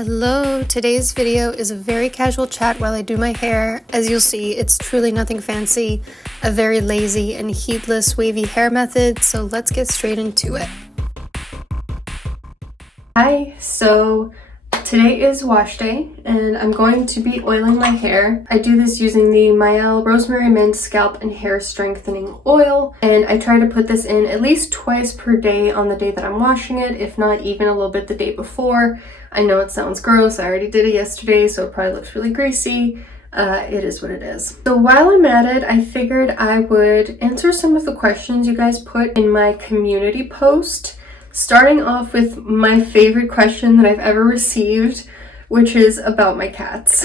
Hello, today's video is a very casual chat while I do my hair. As you'll see, it's truly nothing fancy, a very lazy and heatless wavy hair method, so let's get straight into it. Hi, so today is wash day and I'm going to be oiling my hair. I do this using the Mael Rosemary Mint Scalp and Hair Strengthening Oil, and I try to put this in at least twice per day on the day that I'm washing it, if not even a little bit the day before. I know it sounds gross, I already did it yesterday, so it probably looks really greasy. It is what it is. So while I'm at it, I figured I would answer some of the questions you guys put in my community post, starting off with my favorite question that I've ever received, which is about my cats.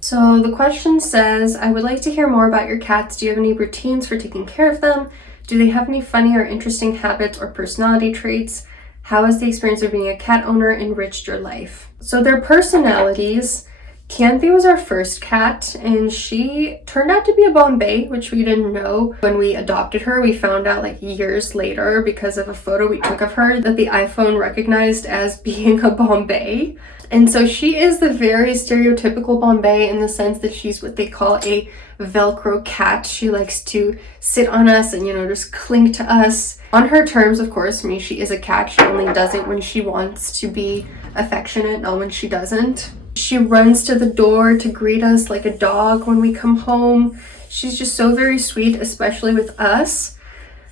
So the question says, I would like to hear more about your cats. Do you have any routines for taking care of them? Do they have any funny or interesting habits or personality traits? How has the experience of being a cat owner enriched your life? So their personalities, Canthi was our first cat and she turned out to be a Bombay, which we didn't know when we adopted her. We found out like years later because of a photo we took of her that the iPhone recognized as being a Bombay. And so she is the very stereotypical Bombay in the sense that she's what they call a Velcro cat. She likes to sit on us and, just cling to us. On her terms, of course. I mean, she is a cat. She only does it when she wants to be affectionate, not when she doesn't. She runs to the door to greet us like a dog when we come home. She's just so very sweet, especially with us.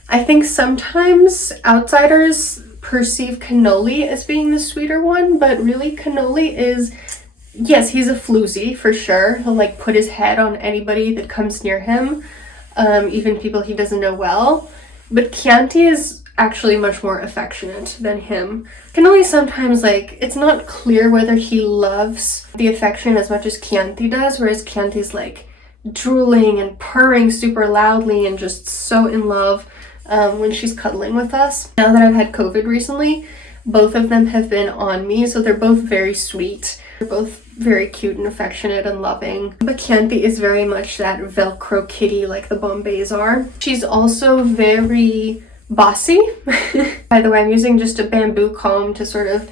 I think sometimes outsiders perceive Cannoli as being the sweeter one, but really Cannoli is, yes, he's a floozy for sure. He'll like put his head on anybody that comes near him, even people he doesn't know well. But Chianti is actually much more affectionate than him. Cannoli sometimes, like, it's not clear whether he loves the affection as much as Chianti does, whereas Chianti's like drooling and purring super loudly and just so in love when she's cuddling with us. Now that I've had COVID recently, both of them have been on me, so they're both very sweet. They're both very cute and affectionate and loving. But Chianti is very much that Velcro kitty like the Bombays are. She's also very bossy. By the way, I'm using just a bamboo comb to sort of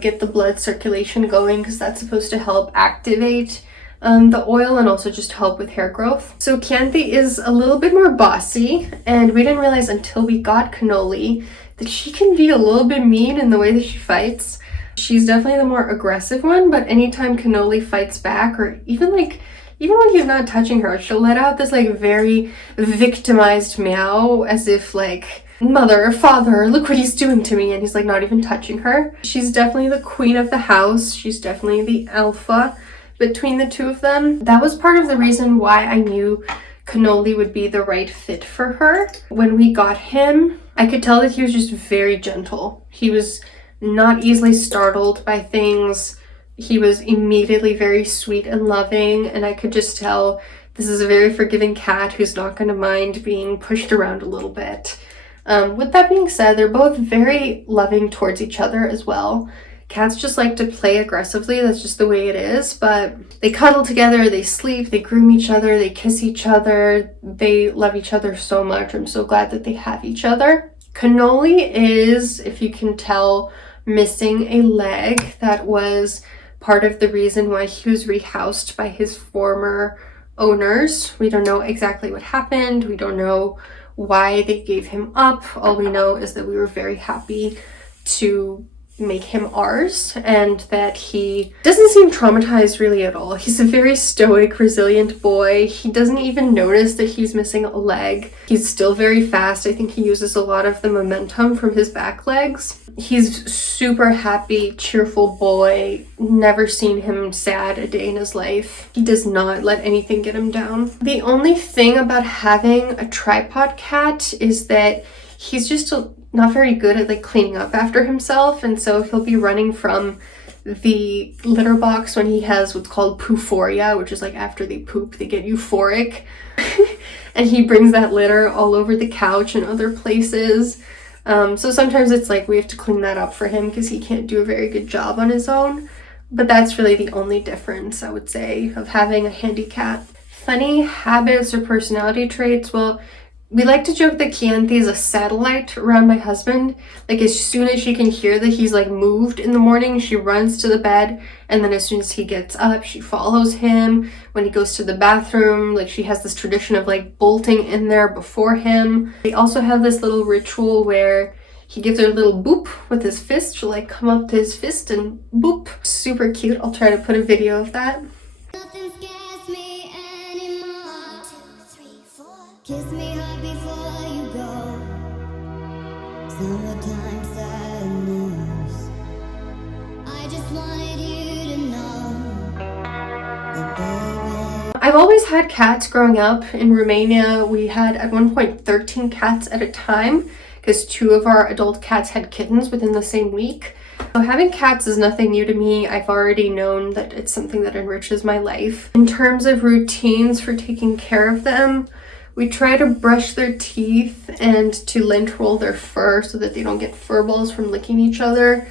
get the blood circulation going because that's supposed to help activate the oil and also just help with hair growth. So Chianti is a little bit more bossy, and we didn't realize until we got Cannoli that she can be a little bit mean in the way that she fights. She's definitely the more aggressive one, but anytime Cannoli fights back, or even when he's not touching her, she'll let out this like very victimized meow as if like, mother or father, look what he's doing to me, and he's like not even touching her. She's definitely the queen of the house. She's definitely the alpha between the two of them. That was part of the reason why I knew Cannoli would be the right fit for her. When we got him, I could tell that he was just very gentle. He was not easily startled by things. He was immediately very sweet and loving, and I could just tell this is a very forgiving cat who's not going to mind being pushed around a little bit. With that being said, they're both very loving towards each other as well. Cats just like to play aggressively, that's just the way it is, but they cuddle together, they sleep, they groom each other, they kiss each other, they love each other so much. I'm so glad that they have each other. Cannoli is, if you can tell, missing a leg. That was part of the reason why he was rehoused by his former owners. We don't know exactly what happened, we don't know why they gave him up. All we know is that we were very happy to make him ours, and that he doesn't seem traumatized really at all. He's a very stoic, resilient boy. He doesn't even notice that he's missing a leg. He's still very fast. I think he uses a lot of the momentum from his back legs. He's super happy, cheerful boy. Never seen him sad a day in his life. He does not let anything get him down. The only thing about having a tripod cat is that he's just not very good at like cleaning up after himself, and so he'll be running from the litter box when he has what's called poophoria, which is like after they poop they get euphoric and he brings that litter all over the couch and other places. So sometimes it's like we have to clean that up for him because he can't do a very good job on his own. But that's really the only difference, I would say, of having a handy cat. Funny habits or personality traits. Well, we like to joke that Chianti is a satellite around my husband. Like, as soon as she can hear that he's like moved in the morning, she runs to the bed, and then as soon as he gets up, she follows him. When he goes to the bathroom, like, she has this tradition of like bolting in there before him. We also have this little ritual where he gives her a little boop with his fist. She'll like come up to his fist and boop. Super cute. I'll try to put a video of that. Kiss me hard before you go. Summertime sadness. I just wanted you to know that, baby. I've always had cats growing up. In Romania, we had at one point 13 cats at a time because 2 of our adult cats had kittens within the same week. So having cats is nothing new to me. I've already known that it's something that enriches my life. In terms of routines for taking care of them, we try to brush their teeth and to lint roll their fur so that they don't get fur balls from licking each other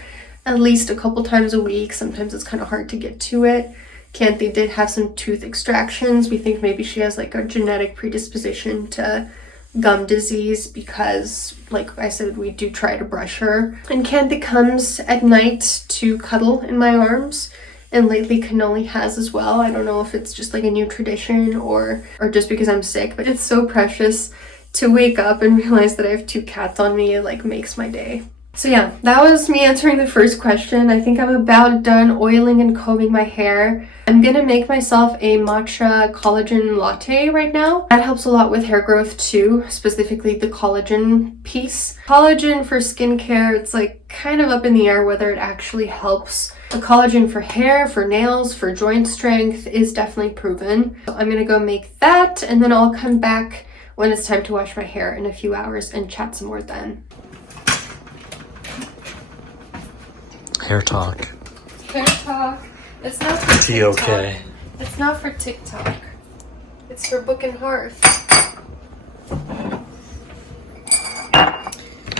at least a couple times a week. Sometimes it's kind of hard to get to it. Chianti did have some tooth extractions. We think maybe she has like a genetic predisposition to gum disease because, like I said, we do try to brush her. And Chianti comes at night to cuddle in my arms. And lately Cannoli has as well. I don't know if it's just like a new tradition or just because I'm sick, but it's so precious to wake up and realize that I have 2 cats on me. It like makes my day. So yeah, that was me answering the first question. I think I'm about done oiling and combing my hair. I'm gonna make myself a matcha collagen latte right now. That helps a lot with hair growth too, specifically the collagen piece. Collagen for skincare, it's like kind of up in the air whether it actually helps. The collagen for hair, for nails, for joint strength is definitely proven. So I'm gonna go make that and then I'll come back when it's time to wash my hair in a few hours and chat some more then. Hair talk. Hair talk. It's not for TOK. TikTok. It's not for TikTok. It's for Book and Hearth.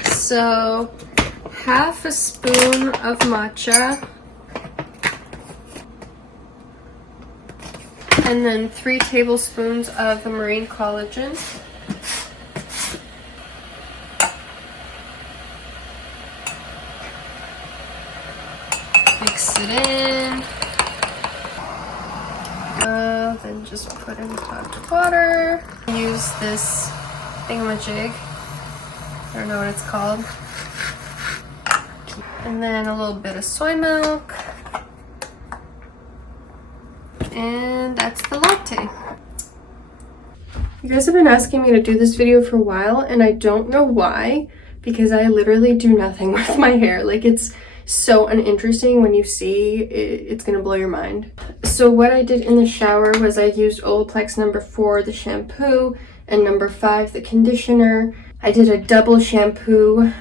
So, half a spoon of matcha. And then 3 tablespoons of the marine collagen. Mix it in. Then just put in hot water. Use this thingamajig. I don't know what it's called. And then a little bit of soy milk. And that's the latte. You guys have been asking me to do this video for a while, and I don't know why, because I literally do nothing with my hair. Like, it's so uninteresting. When you see it, it's gonna blow your mind. So what I did in the shower was I used Olaplex number 4, the shampoo, and number 5, the conditioner. I did a double shampoo.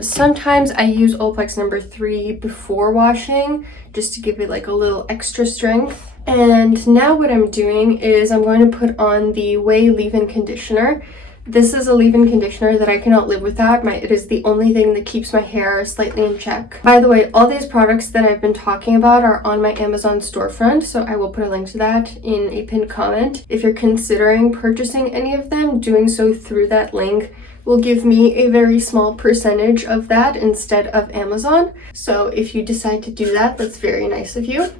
Sometimes I use Olaplex number 3 before washing, just to give it like a little extra strength. And now what I'm doing is I'm going to put on the Way leave-in conditioner. This is a leave-in conditioner that I cannot live without. It is the only thing that keeps my hair slightly in check. By the way, all these products that I've been talking about are on my Amazon storefront, so I will put a link to that in a pinned comment. If you're considering purchasing any of them, doing so through that link will give me a very small percentage of that instead of Amazon. So if you decide to do that, that's very nice of you.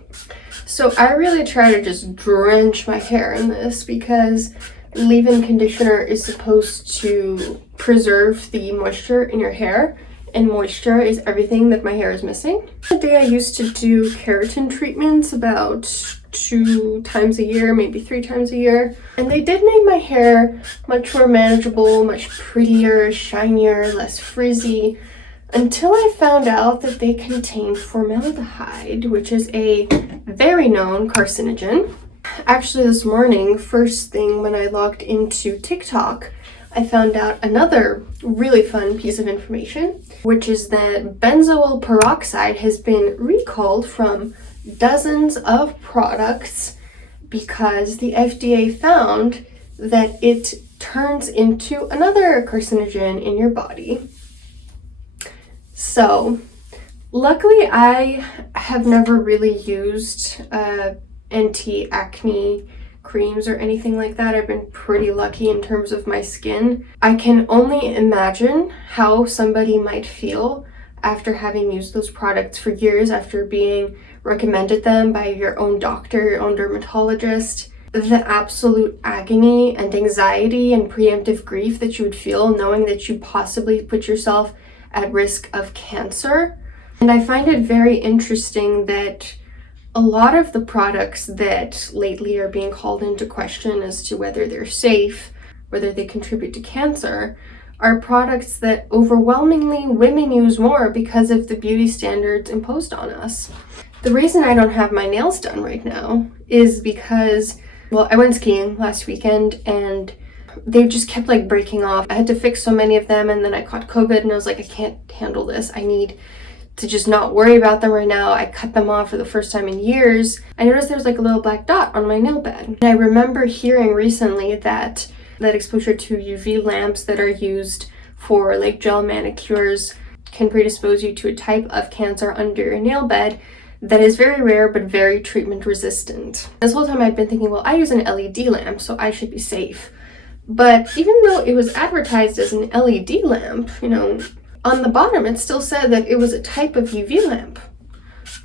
So I really try to just drench my hair in this because leave-in conditioner is supposed to preserve the moisture in your hair, and moisture is everything that my hair is missing. The day I used to do keratin treatments about 2 times a year, maybe 3 times a year, and they did make my hair much more manageable, much prettier, shinier, less frizzy, until I found out that they contain formaldehyde, which is a very known carcinogen. Actually, this morning, first thing when I logged into TikTok, I found out another really fun piece of information, which is that benzoyl peroxide has been recalled from dozens of products because the FDA found that it turns into another carcinogen in your body. So Luckily, I have never really used anti-acne creams or anything like that. I've been pretty lucky in terms of my skin. I can only imagine how somebody might feel after having used those products for years, after being recommended them by your own doctor, your own dermatologist. The absolute agony and anxiety and preemptive grief that you would feel knowing that you possibly put yourself at risk of cancer. And I find it very interesting that a lot of the products that lately are being called into question as to whether they're safe, whether they contribute to cancer, are products that overwhelmingly women use more because of the beauty standards imposed on us. The reason I don't have my nails done right now is because, well, I went skiing last weekend and they just kept like breaking off. I had to fix so many of them, and then I caught COVID and I was like, I can't handle this. I need to just not worry about them right now. I cut them off for the first time in years. I noticed there was like a little black dot on my nail bed. And I remember hearing recently that exposure to UV lamps that are used for like gel manicures can predispose you to a type of cancer under your nail bed that is very rare but very treatment resistant. This whole time I'd been thinking, well, I use an LED lamp, so I should be safe. But even though it was advertised as an LED lamp, you know, on the bottom it still said that it was a type of UV lamp.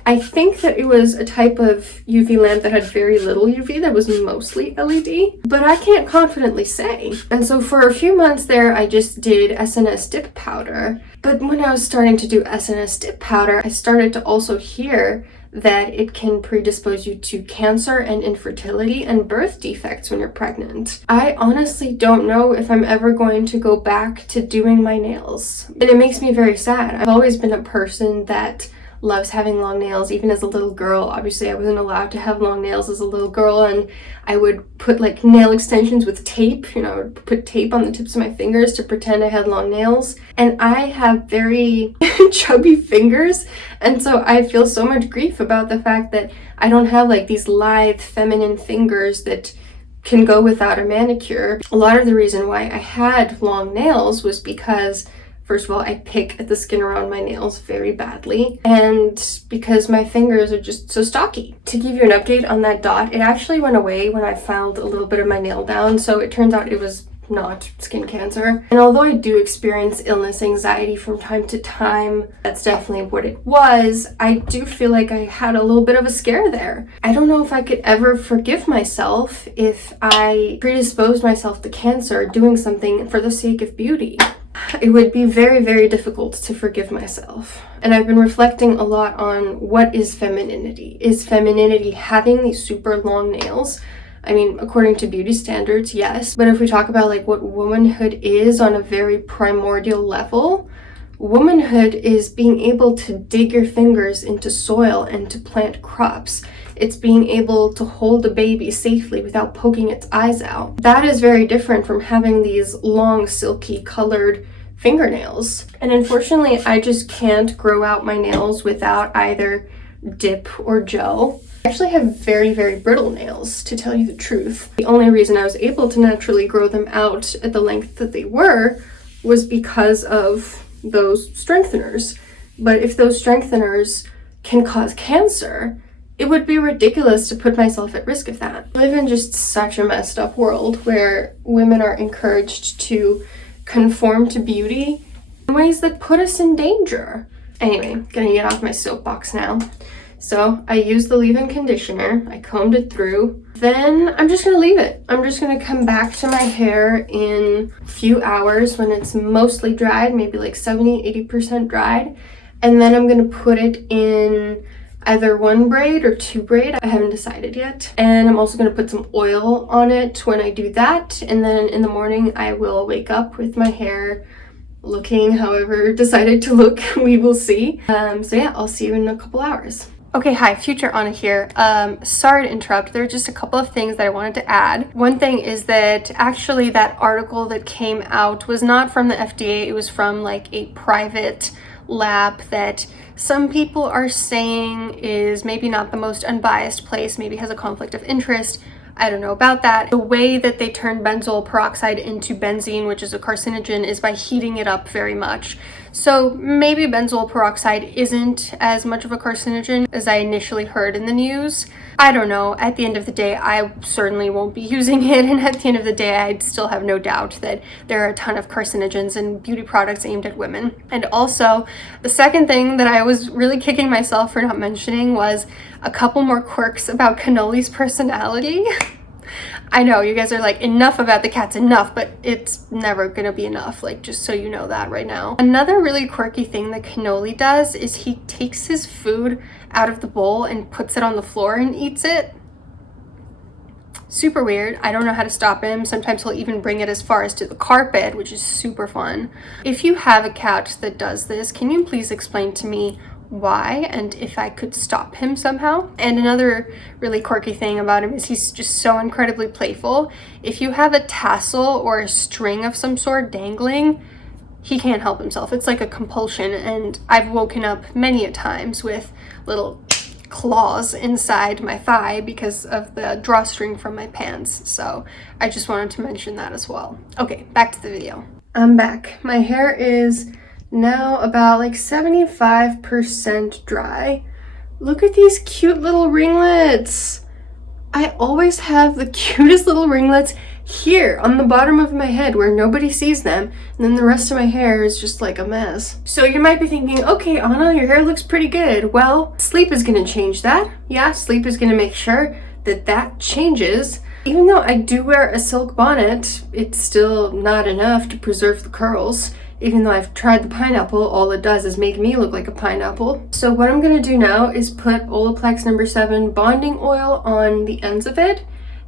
I think that it was a type of UV lamp that had very little UV, that was mostly LED, but I can't confidently say. And so for a few months there, I just did SNS dip powder. But when I was starting to do SNS dip powder, I started to also hear that it can predispose you to cancer and infertility and birth defects when you're pregnant. I honestly don't know if I'm ever going to go back to doing my nails. And it makes me very sad. I've always been a person that loves having long nails. Even as a little girl, obviously I wasn't allowed to have long nails as a little girl, and I would put like nail extensions with tape, you know, I would put tape on the tips of my fingers to pretend I had long nails. And I have very chubby fingers, and so I feel so much grief about the fact that I don't have like these lithe feminine fingers that can go without a manicure. A lot of the reason why I had long nails was because, first of all, I pick at the skin around my nails very badly, and because my fingers are just so stocky. To give you an update on that dot, it actually went away when I found a little bit of my nail down, so it turns out it was not skin cancer. And although I do experience illness anxiety from time to time, that's definitely what it was, I do feel like I had a little bit of a scare there. I don't know if I could ever forgive myself if I predisposed myself to cancer doing something for the sake of beauty. It would be very, very difficult to forgive myself. And I've been reflecting a lot on what is femininity. Is femininity having these super long nails? I mean, according to beauty standards, yes. But if we talk about like what womanhood is on a very primordial level, womanhood is being able to dig your fingers into soil and to plant crops. It's being able to hold a baby safely without poking its eyes out. That is very different from having these long, silky, colored fingernails. And unfortunately, I just can't grow out my nails without either dip or gel. I actually have very, very brittle nails, to tell you the truth. The only reason I was able to naturally grow them out at the length that they were was because of those strengtheners. But if those strengtheners can cause cancer, it would be ridiculous to put myself at risk of that. I live in just such a messed up world where women are encouraged to conform to beauty in ways that put us in danger. Anyway, gonna get off my soapbox now. So I used the leave-in conditioner, I combed it through, then I'm just gonna leave it. I'm just gonna come back to my hair in a few hours when it's mostly dried, maybe like 70-80% dried, and then I'm gonna put it in either one braid or two braid. I haven't decided yet. And I'm also gonna put some oil on it when I do that, and then in the morning I will wake up with my hair looking however decided to look. We will see. So yeah, I'll see you in a couple hours. Okay, hi, Future Anna here. Sorry to interrupt. There are just a couple of things that I wanted to add. One thing is that actually that article that came out was not from the FDA. It was from like a private lab that some people are saying is maybe not the most unbiased place, maybe has a conflict of interest. I don't know about that. The way that they turn benzoyl peroxide into benzene, which is a carcinogen, is by heating it up very much. So maybe benzoyl peroxide isn't as much of a carcinogen as I initially heard in the news. I don't know. At the end of the day, I certainly won't be using it, and at the end of the day, I'd still have no doubt that there are a ton of carcinogens in beauty products aimed at women. And also, the second thing that I was really kicking myself for not mentioning was a couple more quirks about cannoli's personality. I know, you guys are like, enough about the cats, enough, but it's never gonna be enough, like, just so you know that right now. Another really quirky thing that cannoli does is he takes his food out of the bowl and puts it on the floor and eats it. Super weird. I don't know how to stop him. Sometimes he'll even bring it as far as to the carpet, which is super fun. If you have a cat that does this, can you please explain to me why and if I could stop him somehow? And another really quirky thing about him is he's just so incredibly playful. If you have a tassel or a string of some sort dangling, he can't help himself. It's like a compulsion, and I've woken up many a times with little claws inside my thigh because of the drawstring from my pants. So I just wanted to mention that as well. Okay, back to the video. I'm back. My hair is now about like 75% dry. Look at these cute little ringlets. I always have the cutest little ringlets here on the bottom of my head where nobody sees them, and then the rest of my hair is just like a mess. So you might be thinking, okay, Anna, your hair looks pretty good. Well, sleep is gonna change that. Yeah, sleep is gonna make sure that that changes. Even though I do wear a silk bonnet, it's still not enough to preserve the curls. Even though I've tried the pineapple, all it does is make me look like a pineapple. So what I'm gonna do now is put Olaplex number 7 bonding oil on the ends of it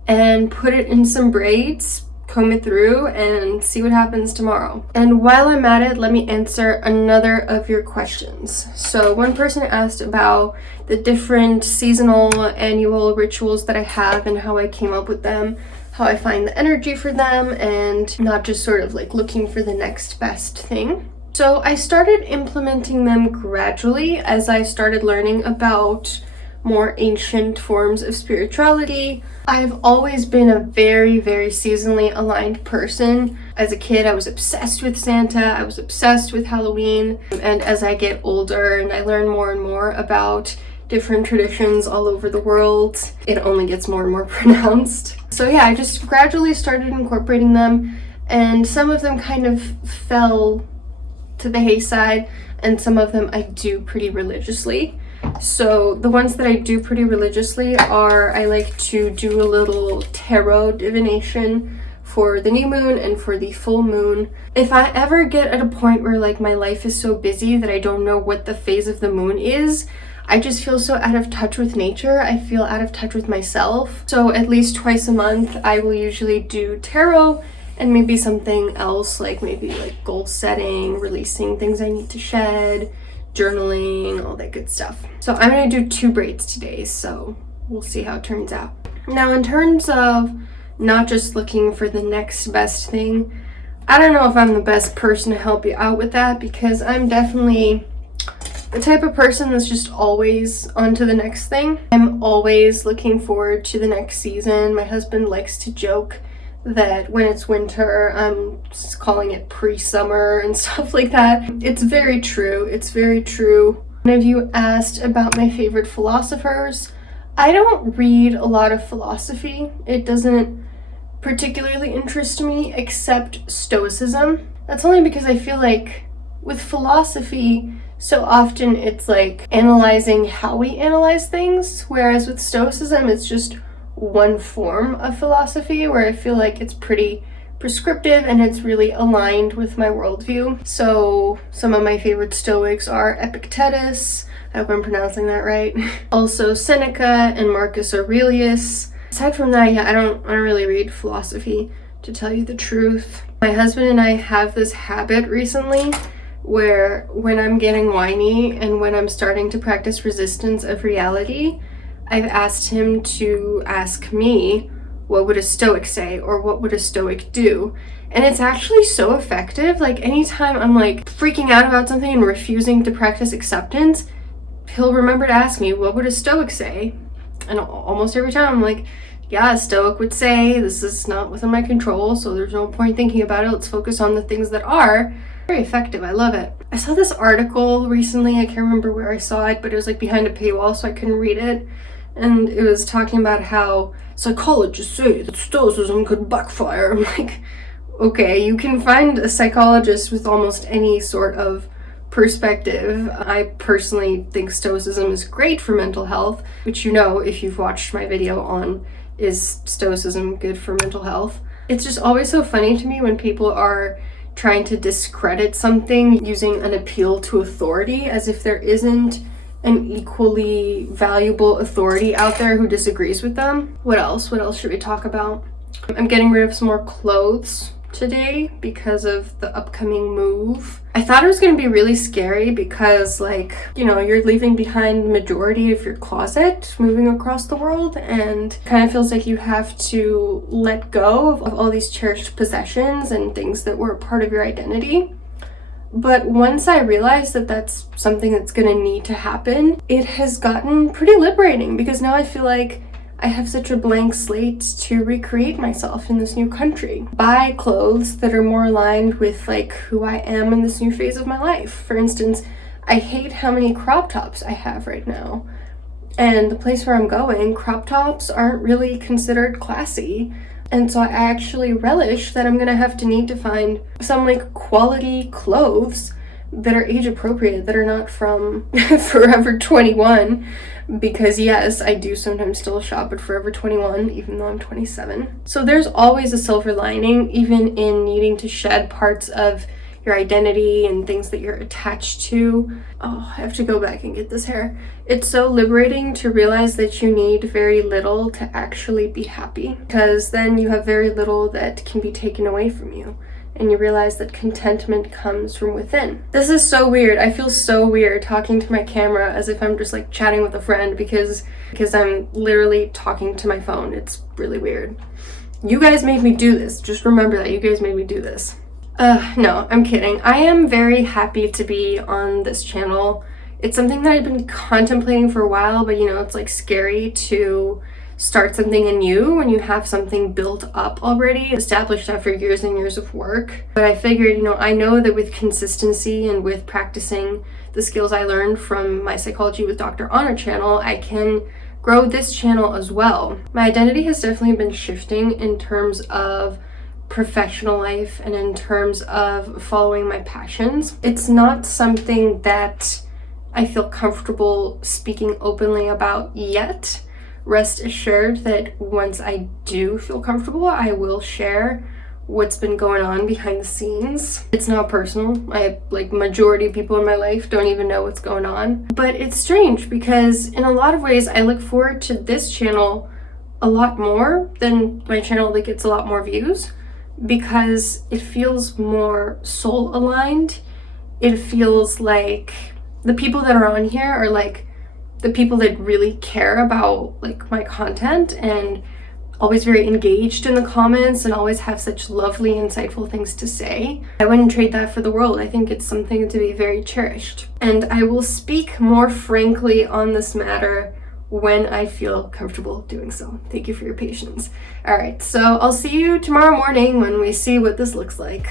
and put it in some braids, comb it through, and see what happens tomorrow. And while I'm at it, let me answer another of your questions. So one person asked about the different seasonal, annual rituals that I have and how I came up with them, how I find the energy for them, and not just sort of like looking for the next best thing. So I started implementing them gradually as I started learning about more ancient forms of spirituality. I've always been a very, very seasonally aligned person. As a kid, I was obsessed with Santa, I was obsessed with Halloween, and as I get older and I learn more and more about different traditions all over the world, it only gets more and more pronounced. So yeah, I just gradually started incorporating them, and some of them kind of fell to the hayside, and some of them I do pretty religiously. So the ones that I do pretty religiously are, I like to do a little tarot divination for the new moon and for the full moon. If I ever get at a point where like my life is so busy that I don't know what the phase of the moon is, I just feel so out of touch with nature. I feel out of touch with myself. So at least twice a month, I will usually do tarot and maybe something else, like maybe like goal setting, releasing things I need to shed, journaling, all that good stuff. So I'm gonna do 2 braids today, so we'll see how it turns out. Now, in terms of not just looking for the next best thing, I don't know if I'm the best person to help you out with that, because I'm definitely the type of person that's just always on to the next thing. I'm always looking forward to the next season. My husband likes to joke that when it's winter, I'm just calling it pre-summer and stuff like that. It's very true. It's very true. One of you asked about my favorite philosophers. I don't read a lot of philosophy. It doesn't particularly interest me, except Stoicism. That's only because I feel like with philosophy, so often it's like analyzing how we analyze things, whereas with Stoicism, it's just one form of philosophy where I feel like it's pretty prescriptive and it's really aligned with my worldview. So some of my favorite Stoics are Epictetus, I hope I'm pronouncing that right, also Seneca and Marcus Aurelius. Aside from that, yeah, I don't really read philosophy, to tell you the truth. My husband and I have this habit recently where when I'm getting whiny and when I'm starting to practice resistance of reality, I've asked him to ask me, what would a Stoic say, or what would a Stoic do? And it's actually so effective. Like anytime I'm like freaking out about something and refusing to practice acceptance, he'll remember to ask me, what would a Stoic say? And almost every time I'm like, yeah, a Stoic would say, this is not within my control, so there's no point thinking about it. Let's focus on the things that are. Very effective. I love it. I saw this article recently. I can't remember where I saw it, but it was like behind a paywall, so I couldn't read it. And it was talking about how psychologists say that stoicism could backfire. I'm like, okay, you can find a psychologist with almost any sort of perspective. I personally think stoicism is great for mental health, which you know if you've watched my video on is stoicism good for mental health. It's just always so funny to me when people are trying to discredit something using an appeal to authority as if there isn't an equally valuable authority out there who disagrees with them. What else? What else should we talk about? I'm getting rid of some more clothes today because of the upcoming move. I thought it was going to be really scary because, like, you know, you're leaving behind the majority of your closet moving across the world, and kind of feels like you have to let go of all these cherished possessions and things that were a part of your identity. But once I realized that that's something that's going to need to happen, it has gotten pretty liberating because now I feel like I have such a blank slate to recreate myself in this new country. Buy clothes that are more aligned with like who I am in this new phase of my life. For instance, I hate how many crop tops I have right now. And the place where I'm going, crop tops aren't really considered classy. And so I actually relish that I'm gonna have to need to find some like quality clothes that are age appropriate, that are not from Forever 21, because yes, I do sometimes still shop at Forever 21 even though I'm 27. So there's always a silver lining, even in needing to shed parts of your identity and things that you're attached to. Oh, I have to go back and get this hair. It's so liberating to realize that you need very little to actually be happy, because then you have very little that can be taken away from you. And you realize that contentment comes from within. This is so weird. I feel so weird talking to my camera as if I'm just like chatting with a friend because I'm literally talking to my phone. It's really weird. You guys made me do this. Just remember that. You guys made me do this. No, I'm kidding. I am very happy to be on this channel. It's something that I've been contemplating for a while, but you know, it's like scary to start something anew when you have something built up already, established after years and years of work. But I figured, you know, I know that with consistency and with practicing the skills I learned from my Psychology with Dr. Honor channel, I can grow this channel as well. My identity has definitely been shifting in terms of professional life and in terms of following my passions. It's not something that I feel comfortable speaking openly about yet. Rest assured that once I do feel comfortable, I will share what's been going on behind the scenes. It's not personal. Like majority of people in my life don't even know what's going on. But it's strange because in a lot of ways, I look forward to this channel a lot more than my channel that gets a lot more views, because it feels more soul aligned. It feels like the people that are on here are like the people that really care about like my content and always very engaged in the comments and always have such lovely, insightful things to say. I wouldn't trade that for the world. I think it's something to be very cherished. And I will speak more frankly on this matter when I feel comfortable doing so. Thank you for your patience. All right, so I'll see you tomorrow morning when we see what this looks like.